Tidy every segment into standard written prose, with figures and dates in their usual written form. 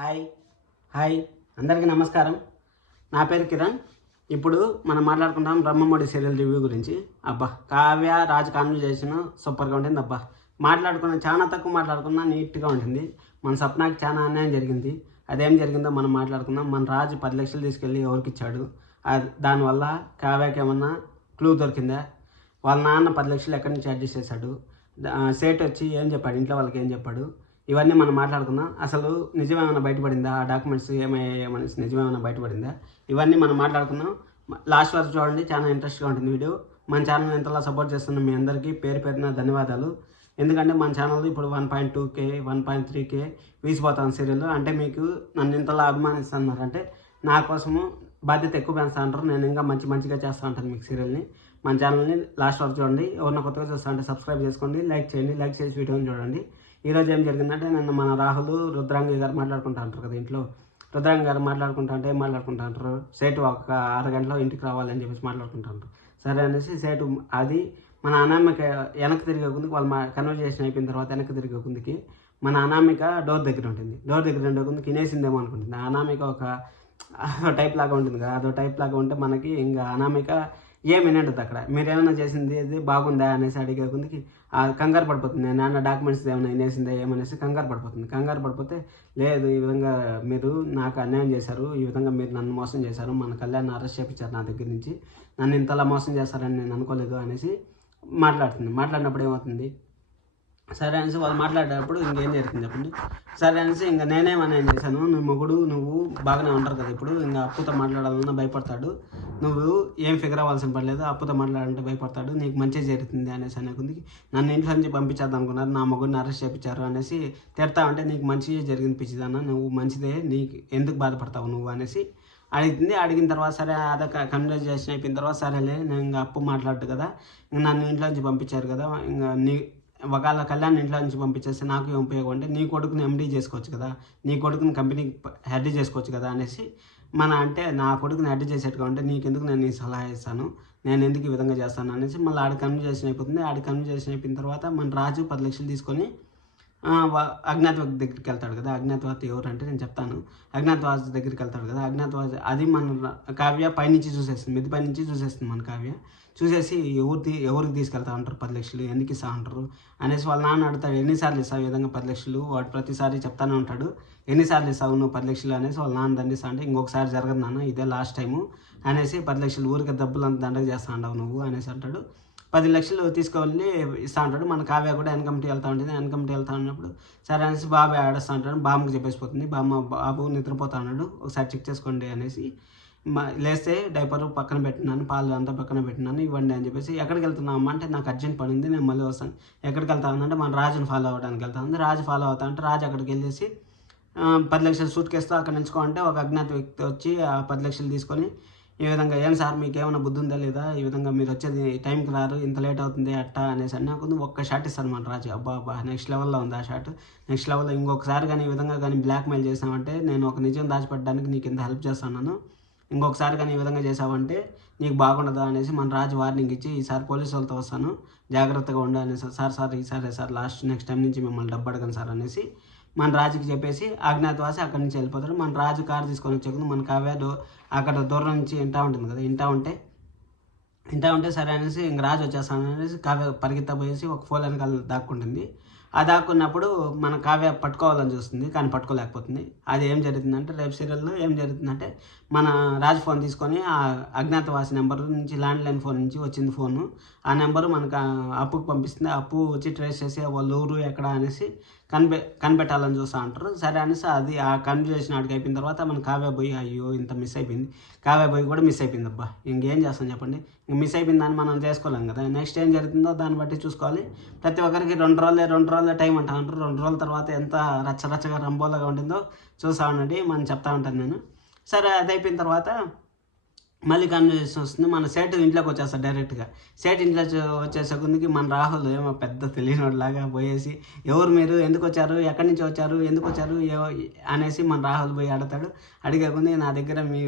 Hi hi అందరికీ నమస్కారం. నా పేరు కిరణ్. ఇప్పుడు మనం మాట్లాడుకుంటాం బ్రహ్మముడి సీరియల్ రివ్యూ గురించి. అబ్బా, కావ్య రాజ్ కాన్వర్జేషన్ సూపర్గా ఉంటుంది. అబ్బా, చాలా తక్కువ మాట్లాడుకున్నా నీట్గా ఉంటుంది. మన సప్నాకి చాలా అన్యాయం జరిగింది. అదేం జరిగిందో మనం మాట్లాడుకుందాం. మన రాజు 10 లక్షలు తీసుకెళ్ళి ఎవరికి ఇచ్చాడు, దానివల్ల కావ్యకి ఏమన్నా క్లూ దొరికిందా, వాళ్ళ నాన్న 10 లక్షలు ఎక్కడి నుంచి అడ్జస్ట్ చేశాడు, సేట్ వచ్చి ఏం చెప్పాడు, ఇంట్లో వాళ్ళకి ఏం చెప్పాడు, ఇవన్నీ మనం మాట్లాడుకుందాం. అసలు నిజమేమైనా బయటపడిందా, ఆ డాక్యుమెంట్స్ ఏమనేసి నిజమేమైనా బయటపడిందా, ఇవన్నీ మనం మాట్లాడుకుందాం. లాస్ట్ వరకు చూడండి, చాలా ఇంట్రెస్ట్గా ఉంటుంది వీడియో. మన ఛానల్ ఎంతలా సపోర్ట్ చేస్తున్న మీ అందరికీ పేరు పేరున ధన్యవాదాలు. ఎందుకంటే మన ఛానల్ ఇప్పుడు 1.2K 1.3K వీసిపోతాను సీరియల్. అంటే మీకు నన్ను ఇంతలా అభిమానిస్తున్నారంటే నా కోసము బాధ్యత ఎక్కువ పెంచుతా అంటారు. నేను ఇంకా మంచిగా చేస్తూ ఉంటాను మీకు సీరియల్ని. మన ఛానల్ని లాస్ట్ వరకు చూడండి. ఎవరిన కొత్తగా చూస్తా అంటే సబ్స్క్రైబ్ చేసుకోండి, లైక్ చేయండి. లైక్ చేసి వీడియోని చూడండి. ఈరోజు ఏం జరిగిందంటే, నిన్న మన రాహుల్ రుద్రాంగి గారు మాట్లాడుకుంటా ఉంటారు కదా ఇంట్లో. రుద్రాంగి గారు మాట్లాడుకుంటా అంటే ఏం మాట్లాడుకుంటా అంటారు, సేటు ఒక అరగంటలో ఇంటికి రావాలని చెప్పేసి మాట్లాడుకుంటా ఉంటారు. సరే అనేసి సేటు అది మన అనామిక వెనక్కి తిరిగే కుందికి వాళ్ళు కన్వర్జేషన్ అయిపోయిన తర్వాత వెనక్కి తిరిగే కుందికి మన అనామిక డోర్ దగ్గర ఉంటుంది. డోర్ దగ్గర ఉండే కుందికి వినేసిందేమో అనుకుంటుంది. అనామిక ఒక అదో టైప్ లాగా ఉంటుంది కదా, అదో టైప్ లాగా ఉంటే మనకి ఇంకా అనామిక ఏమి వినంటుంది అక్కడ. మీరు ఏమైనా చేసింది ఇది బాగుందా అనేసి అడిగే కొందికి కంగారు పడిపోతుంది. నాన్న డాక్యుమెంట్స్ ఏమైనా వినేసిందా ఏమనేసి కంగారు పడిపోతుంది. కంగారు పడిపోతే, లేదు ఈ విధంగా మీరు నాకు అన్యాయం చేశారు, ఈ విధంగా మీరు నన్ను మోసం చేశారు, మన కళ్యాణ్ అరెస్ట్ చేయించారు నా దగ్గర నుంచి, నన్ను ఇంతలా మోసం చేస్తారని నేను అనుకోలేదు అనేసి మాట్లాడుతుంది. మాట్లాడినప్పుడు ఏమవుతుంది, సరే అనేసి వాళ్ళు మాట్లాడేటప్పుడు ఇంకేం జరుగుతుంది చెప్పండి. సరే అనేసి ఇంకా నేనేమన్నా ఏం చేశాను, నువ్వు మొగుడు నువ్వు బాగానే ఉంటారు కదా, ఇప్పుడు ఇంకా అప్పుతో మాట్లాడాలన్నా భయపడతాడు, నువ్వు ఏం ఫిగర్ అవ్వాల్సిన పర్లేదు, అప్పుతో మాట్లాడాలంటే భయపడతాడు, నీకు మంచి జరుగుతుంది అనేసి అనేకుంది. నన్ను ఇంట్లో నుంచి పంపించేద్దాం అనుకున్నారు, నా మొగుడిని అరెస్ట్ చేయించారు అనేసి తిడతా ఉంటే, నీకు మంచి జరిగింది పిచ్చిదన్న, నువ్వు మంచిదే, నీకు ఎందుకు బాధపడతావు నువ్వు అనేసి అడుగుతుంది. అడిగిన తర్వాత సరే అదొక కన్వర్జేషన్ అయిపోయిన తర్వాత, సరేలే నేను ఇంకా అప్పు మాట్లాడు కదా, ఇంకా నన్ను ఇంట్లో నుంచి పంపించారు కదా, ఇంకా ఒకవేళ కళ్యాణ్ ఇంట్లో నుంచి పంపించేస్తే నాకు ఏం ఉపయోగం అంటే, నీ కొడుకుని ఎండీ చేసుకోవచ్చు కదా, నీ కొడుకుని కంపెనీకి హెడ్ చేసుకోవచ్చు కదా అనేసి అంటే నా కొడుకుని హెడ్ చేసేట్టుగా ఉంటే నీకెందుకు నేను ఈ సలహా ఇస్తాను, నేను ఎందుకు ఈ విధంగా చేస్తాను అనేసి మళ్ళీ ఆడి కన్వర్జేషన్ అయిపోతుంది. ఆడి కన్వర్జేషన్ అయిపోయిన తర్వాత మన రాజు 10 లక్షలు తీసుకొని అజ్ఞాతవాసి దగ్గరికి వెళ్తాడు కదా. అజ్ఞాతవాసి ఎవరంటే నేను చెప్తాను. అజ్ఞాతవాసి దగ్గరికి వెళ్తాడు కదా. అజ్ఞాతవాసి అది మన కావ్య పైనుంచి చూసేస్తుంది, మిద్ది పైనుంచి చూసేస్తుంది మన కావ్య. చూసేసి ఎవరికి తీసుకెళ్తా ఉంటారు 10 లక్షలు, ఎందుకు ఇస్తా ఉంటారు అనేసి వాళ్ళ నాన్న అడుగుతాడు. ఎన్నిసార్లు ఇస్తావు ఈ విధంగా 10 లక్షలు, వాడు ప్రతిసారి చెప్తానే ఉంటాడు, ఎన్నిసార్లు ఇస్తావు నువ్వు 10 లక్షలు అనేసి వాళ్ళ నాన్న దండిస్తా అంటే, ఇంకొకసారి జరగదు నాన్న, ఇదే లాస్ట్ టైము అనేసి 10 లక్షలు ఊరికి డబ్బులు అంత దండగా చేస్తా ఉండవు నువ్వు అనేసి అంటాడు. 10 లక్షలు తీసుకెళ్ళి ఇస్తా ఉంటాడు. మన కావ్య కూడా ఎన్కమిటీ వెళ్తూ ఉంటుంది. ఎన్కమిటీ వెళ్తా ఉన్నప్పుడు సరే అనేసి బాబు ఆడేస్తూ ఉంటాడు. బామ్మకి చెప్పేసిపోతుంది. బాబు నిద్రపోతా ఉన్నాడు, ఒకసారి చెక్ చేసుకోండి అనేసి లేస్తే డైపర్ పక్కన పెట్టినాను, పాలు అంతా పక్కన పెట్టినాను, ఇవ్వండి అని చెప్పేసి. ఎక్కడికి వెళ్తున్నామా అంటే, నాకు అర్జెంట్ పని ఉంది, నేను మళ్ళీ వస్తాను. ఎక్కడికి వెళ్తానంటే మన రాజుని ఫాలో అవ్వడానికి వెళ్తాను. రాజు ఫాలో అవుతా అంటే రాజు అక్కడికి వెళ్ళేసి 10 లక్షలు సూట్ కేసుతో అక్కడ నిల్చుకోంటే ఒక అజ్ఞాత వ్యక్తి వచ్చి ఆ 10 లక్షలు తీసుకొని ఈ విధంగా, ఏం సార్ మీకు ఏమైనా బుద్ధి ఉందా లేదా, ఈ విధంగా మీరు వచ్చేది టైంకి రారు, ఇంత లేట్ అవుతుంది అట్టా అనేసి అని నాకు ఒక్క షాట్ ఇస్తాను మన రాజు. అబ్బా నెక్స్ట్ లెవెల్లో ఉంది ఆ షాట్. నెక్స్ట్ లెవెల్లో ఇంకొకసారి కానీ ఈ విధంగా కానీ బ్లాక్మెయిల్ చేసామంటే, నేను ఒక నిజం దాచిపెట్టడానికి నీకు ఇంత హెల్ప్ చేస్తున్నాను, ఇంకొకసారి కానీ ఈ విధంగా చేసావంటే నీకు బాగుండదు అనేసి మన రాజు వార్నింగ్ ఇచ్చి, ఈసారి పోలీసు వాళ్ళతో వస్తాను, జాగ్రత్తగా ఉండు అనేసి. సార్ ఈసారి సార్ నెక్స్ట్ టైం నుంచి మిమ్మల్ని డబ్బు అడగను సార్ అనేసి మన రాజుకి చెప్పేసి అజ్ఞాతవాసి అక్కడి నుంచి వెళ్ళిపోతాడు. మన రాజు కారు తీసుకొని వచ్చేకుంది. మన కావ్య అక్కడ దూరం నుంచి ఇంటా ఉంటుంది కదా, ఇంటా ఉంటే సరే అనేసి ఇంక రాజు వచ్చేస్తాను అనేసి కావ్య పరిగెత్తపోయేసి ఒక ఫోన్ వెనకాల దాక్కుంటుంది. ఆ దాక్కున్నప్పుడు మన కావ్య పట్టుకోవాలని చూస్తుంది, కానీ పట్టుకోలేకపోతుంది. అది ఏం జరుగుతుందంటే, రేపు సీరియల్లో ఏం జరుగుతుందంటే, మన రాజు ఫోన్ తీసుకొని ఆ అజ్ఞాతవాసి నెంబర్ నుంచి ల్యాండ్లైన్ ఫోన్ నుంచి వచ్చింది ఫోను. ఆ నెంబరు మనకు అప్పుకు పంపిస్తుంది. అప్పు వచ్చి ట్రేస్ చేసి వాళ్ళు ఊరు ఎక్కడ అనేసి కనిపెట్టాలని చూస్తూ ఉంటారు. సరే అనేసి అది ఆ కన్వర్జేషన్ ఆడికి అయిపోయిన తర్వాత మన కావ్య పోయి, అయ్యో ఇంత మిస్ అయిపోయింది, కావ్య పోయి కూడా మిస్ అయిపోయింది. అబ్బా ఇంకేం చేస్తాం చెప్పండి, ఇంక మిస్ అయిపోయింది దాన్ని మనం చేసుకోలేం కదా. నెక్స్ట్ ఏం జరుగుతుందో దాన్ని బట్టి చూసుకోవాలి. ప్రతి ఒక్కరికి 2 రోజులే టైం అంటా ఉంటారు. 2 రోజుల తర్వాత ఎంత రచ్చరచ్చగా రంబోలాగా ఉంటుందో చూస్తూ ఉండండి, మనం చెప్తా ఉంటాను నేను. సరే అది అయిపోయిన తర్వాత మళ్ళీ కన్వర్జేషన్ వస్తుంది. మన సేటు ఇంట్లోకి వచ్చేస్తాడు డైరెక్ట్గా. సేటు ఇంట్లో వచ్చేసే కొద్దికి మన రాహుల్ ఏమో పెద్ద తెలియనిలాగా పోయేసి, ఎవరు మీరు, ఎందుకు వచ్చారు, ఎక్కడి నుంచి వచ్చారు, ఎందుకు వచ్చారు అనేసి మన రాహుల్ పోయి అడుగుతాడు. అడిగే కొద్ది నా దగ్గర మీ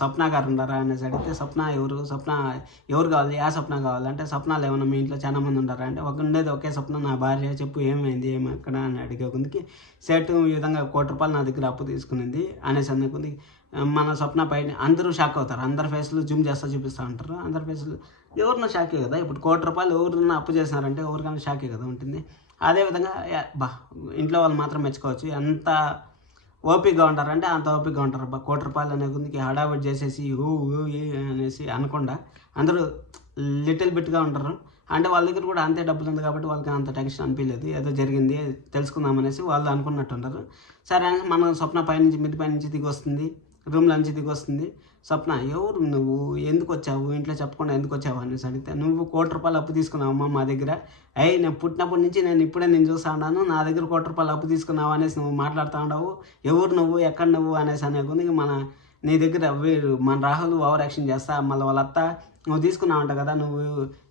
స్వప్న గారు ఉన్నారా అనేసి అడిగితే, స్వప్న ఎవరు కావాలి, ఏ స్వప్న కావాలంటే, స్వప్నాలు ఏమన్నా మీ ఇంట్లో చాలా మంది ఉన్నారా అంటే, ఉండేది ఒకే స్వప్న, నా భార్య, చెప్పు ఏమైంది ఎక్కడ అని అడిగే కొద్దికి, సేటు ఈ విధంగా ₹1,00,00,000 నా దగ్గర అప్పు తీసుకునింది అనేసి అనే కొద్ది మన స్వప్న పైన అందరూ షాక్ అవుతారు. అందరి ఫేస్లు జూమ్ చేస్తూ చూపిస్తూ ఉంటారు. అందరి ఫేస్లు ఎవరినో షాకే కదా. ఇప్పుడు ₹1,00,00,000 ఎవరినన్నా అప్పు చేసినారంటే ఎవరికైనా షాకే కదా ఉంటుంది. అదేవిధంగా ఇంట్లో వాళ్ళు మాత్రం మెచ్చుకోవచ్చు. ఎంత ఓపికగా ఉంటారంటే అంత ఓపికగా ఉంటారు. ₹1,00,00,000 అనే గురించి హడావిడి చేసేసి అనేసి అనకుండా అందరూ లిటిల్ బిట్గా ఉంటారు. అంటే వాళ్ళ దగ్గర కూడా అంతే డబ్బులు ఉంది కాబట్టి వాళ్ళకి అంత టెన్షన్ అనిపించలేదు. ఏదో జరిగింది తెలుసుకుందామనేసి వాళ్ళు అనుకున్నట్టు ఉంటారు. సరే అని మన స్వప్న పైనుంచి మిద్ది పైనుంచి దిగి వస్తుంది, రూమ్లో నుంచి దిగి వస్తుంది. స్వప్న, ఎవరు నువ్వు, ఎందుకు వచ్చావు, ఇంట్లో చెప్పకుండా ఎందుకు వచ్చావు అనేసి అడిగితే, నువ్వు ₹1,00,00,000 అప్పు తీసుకున్నావమ్మా మా దగ్గర. నేను పుట్టినప్పటి నుంచి నేను చూస్తా ఉన్నాను, నా దగ్గర ₹1,00,00,000 అప్పు తీసుకున్నావు అనేసి నువ్వు మాట్లాడుతూ ఉండవు. ఎవరు నువ్వు, ఎక్కడ నువ్వు అనేసి అనే కొద్దిగా నీ దగ్గర మన రాహుల్ ఓవర్ యాక్షన్ చేస్తా, మళ్ళీ వాళ్ళ అత్త, నువ్వు తీసుకున్నావంట కదా,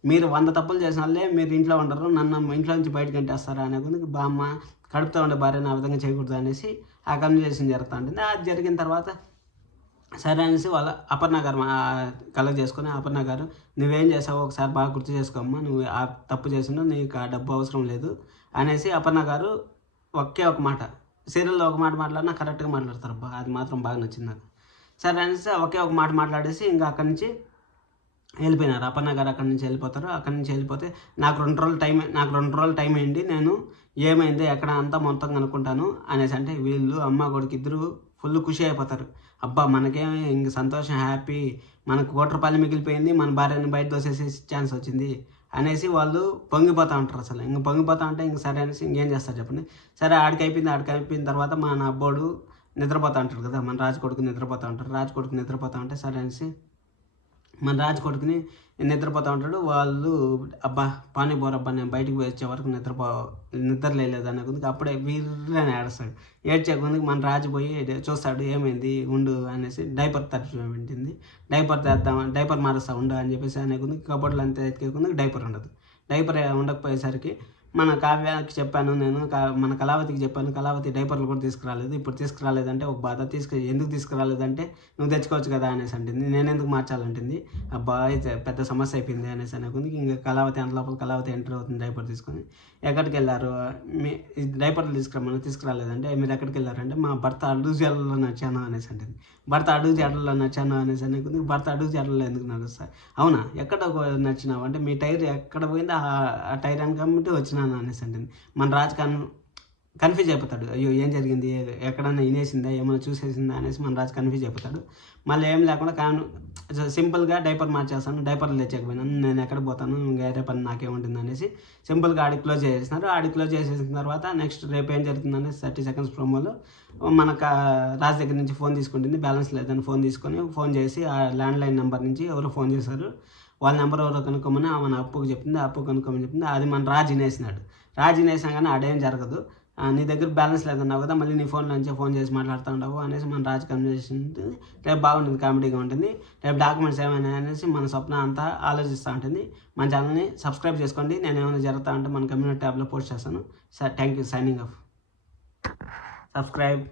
మీరు 100 తప్పులు చేసిన వాళ్ళే మీరు ఇంట్లో ఉండరు, నన్ను ఇంట్లో నుంచి బయటకు ఎంటేస్తారా అనే కొద్దిగా బామ్మ కడుపుతూ ఉండే భార్యను ఆ విధంగా చేయకూడదు అనేసి ఆ కన్వర్జేషన్ జరుగుతూ ఉంటుంది. అది జరిగిన తర్వాత సరే అనేసి వాళ్ళ అపర్ణ గారు కలెక్ట్ చేసుకుని, అపర్ణ గారు నువ్వేం చేసావో ఒకసారి బాగా గుర్తు చేసుకోమ్మా, నువ్వు ఆ తప్పు చేసినావు, నీకు ఆ డబ్బు అవసరం లేదు అనేసి అపర్ణ గారు ఒకే ఒక మాట, సీరియల్లో ఒక మాట మాట్లాడినా కరెక్ట్గా మాట్లాడతారు. అది మాత్రం బాగా నచ్చింది నాకు. సరే అనేసి ఒకే ఒక మాట మాట్లాడేసి ఇంకా అక్కడి నుంచి వెళ్ళిపోయినారు. అపర్ణ గారు అక్కడి నుంచి వెళ్ళిపోతారు. అక్కడి నుంచి వెళ్ళిపోతే నాకు 2 రోజులు టైం అయ్యింది, నేను ఏమైంది ఎక్కడ అంతా మొత్తం కనుక్కుంటాను అనేసి అంటే, వీళ్ళు అమ్మ కొడుకు ఇద్దరు ఫుల్ ఖుషి అయిపోతారు. అబ్బా మనకేమి ఇంక సంతోషం, హ్యాపీ, మనకు ₹1,00,00,000 మిగిలిపోయింది, మన భార్యని బయట దోసేసే ఛాన్స్ వచ్చింది అనేసి వాళ్ళు పొంగిపోతూ ఉంటారు. అసలు ఇంక పొంగిపోతూ ఉంటే ఇంక సరే అనేసి ఇంకేం చేస్తారు చెప్పండి. సరే ఆడికి అయిపోయిన తర్వాత మన అబ్బోడు నిద్రపోతూ ఉంటాడు కదా, మన రాజు కొడుకు నిద్రపోతూ ఉంటారు. రాజు కొడుకు నిద్రపోతూ ఉంటే సరే అనేసి మన రాజు కొడుకుని నిద్రపోతూ ఉంటాడు. వాళ్ళు అబ్బా పానీ బోరబ్బా నేను బయటికి పోయి వచ్చే వరకు నిద్ర లేదు అనే కొద్దికి అప్పుడే వీరని ఏడుస్తాడు. ఏడ్చే కొద్దికి మన రాజు పోయి చూస్తాడు, ఏమైంది ఉండు అనేసి డైపర్ తడిచిపోయింది, డైపర్ మారుస్తా ఉండు అని చెప్పేసి అనే కొద్దికి కబోర్డ్లు అంతా ఎత్తుకే కొద్దికి డైపర్ ఉండదు. డైపర్ ఉండకపోయేసరికి మన కావ్యాకి చెప్పాను నేను, మన కళావతికి చెప్పాను, కళావతి డైపర్లు కూడా తీసుకురాలేదు. ఇప్పుడు తీసుకురాలేదంటే ఒక బాధ, ఎందుకు తీసుకురాలేదంటే నువ్వు తెచ్చుకోవచ్చు కదా అనేసి అంటుంది. నేను ఎందుకు మార్చాలంటుంది. అబ్బా అయితే పెద్ద సమస్య అయిపోయింది అనేసి అనుకుంది. ఇంకా కళావతి లోపల కళావతి ఎంటర్ అవుతుంది డైపర్ తీసుకొని. ఎక్కడికి వెళ్ళారు, డైపర్లు తీసుకురాలేదంటే మీరు ఎక్కడికి వెళ్ళారంటే మా భర్త అడుగుజాడల్లో నచ్చాను అనేసి అంటుంది. భర్త అడుగుజాడల్లో నచ్చాను అనేసి అనుకుంది. భర్త అడుగుజాడల్లో ఎందుకు నడుస్తా, అవునా ఎక్కడ నచ్చినావు అంటే మీ టైర్ ఎక్కడ పోయిందో ఆ టైర్ అనుకమ్మితే వచ్చినాను అనేసి అంటుంది. మన రాజు కన్ఫ్యూజ్ అయిపోతాడు, అయ్యో ఏం జరిగింది, ఎక్కడన్నా వినేసిందా, ఏమైనా చూసేసిందా అనేసి మన రాజు కన్ఫ్యూజ్ అయిపోతాడు. మళ్ళీ ఏం లేకుండా సింపుల్గా డైపర్ మార్చేస్తాను, డైపర్లు తెచ్చకపోయినాను, నేను ఎక్కడ పోతాను, వేరే పని నాకేముంటుంది అనేసి సింపుల్గా ఆడికి క్లోజ్ చేసేసినారు. ఆడికి క్లోజ్ చేసేసిన తర్వాత నెక్స్ట్ రేపు ఏం జరుగుతుందనేసి 30 seconds ప్రోమోలో మనకు రాజు దగ్గర నుంచి ఫోన్ తీసుకుంటుంది. బ్యాలెన్స్ లేదని ఫోన్ చేసి ఆ ల్యాండ్లైన్ నెంబర్ నుంచి ఎవరో ఫోన్ చేశారు, వాళ్ళ నెంబర్ ఎవరో కనుక్కోమని మన అప్పుకు చెప్పింది. అప్పు కనుక్కోమని చెప్పింది. అది మన రాజు వినేసినాడు. రాజు వినేసినా కానీ ఆడేం జరగదు. నీ దగ్గర బ్యాలెన్స్ లేదన్నావు కదా, మళ్ళీ నీ ఫోన్ నుంచి ఫోన్ చేసి మాట్లాడుతూ ఉండవు అనేసి మన రాజు కన్వర్జేషన్ ఉంటుంది. రేపు బాగుంటుంది, కామెడీగా ఉంటుంది. రేపు డాక్యుమెంట్స్ ఏమైనా అనేసి మన స్వప్న అంతా ఆలోచిస్తూ ఉంటుంది. మన ఛానల్ని సబ్స్క్రైబ్ చేసుకోండి. నేను ఏమైనా జరుగుతా ఉంటే మన కమ్యూనిటీ ట్యాబ్లో పోస్ట్ చేస్తాను. Thank you. Signing off. Subscribe.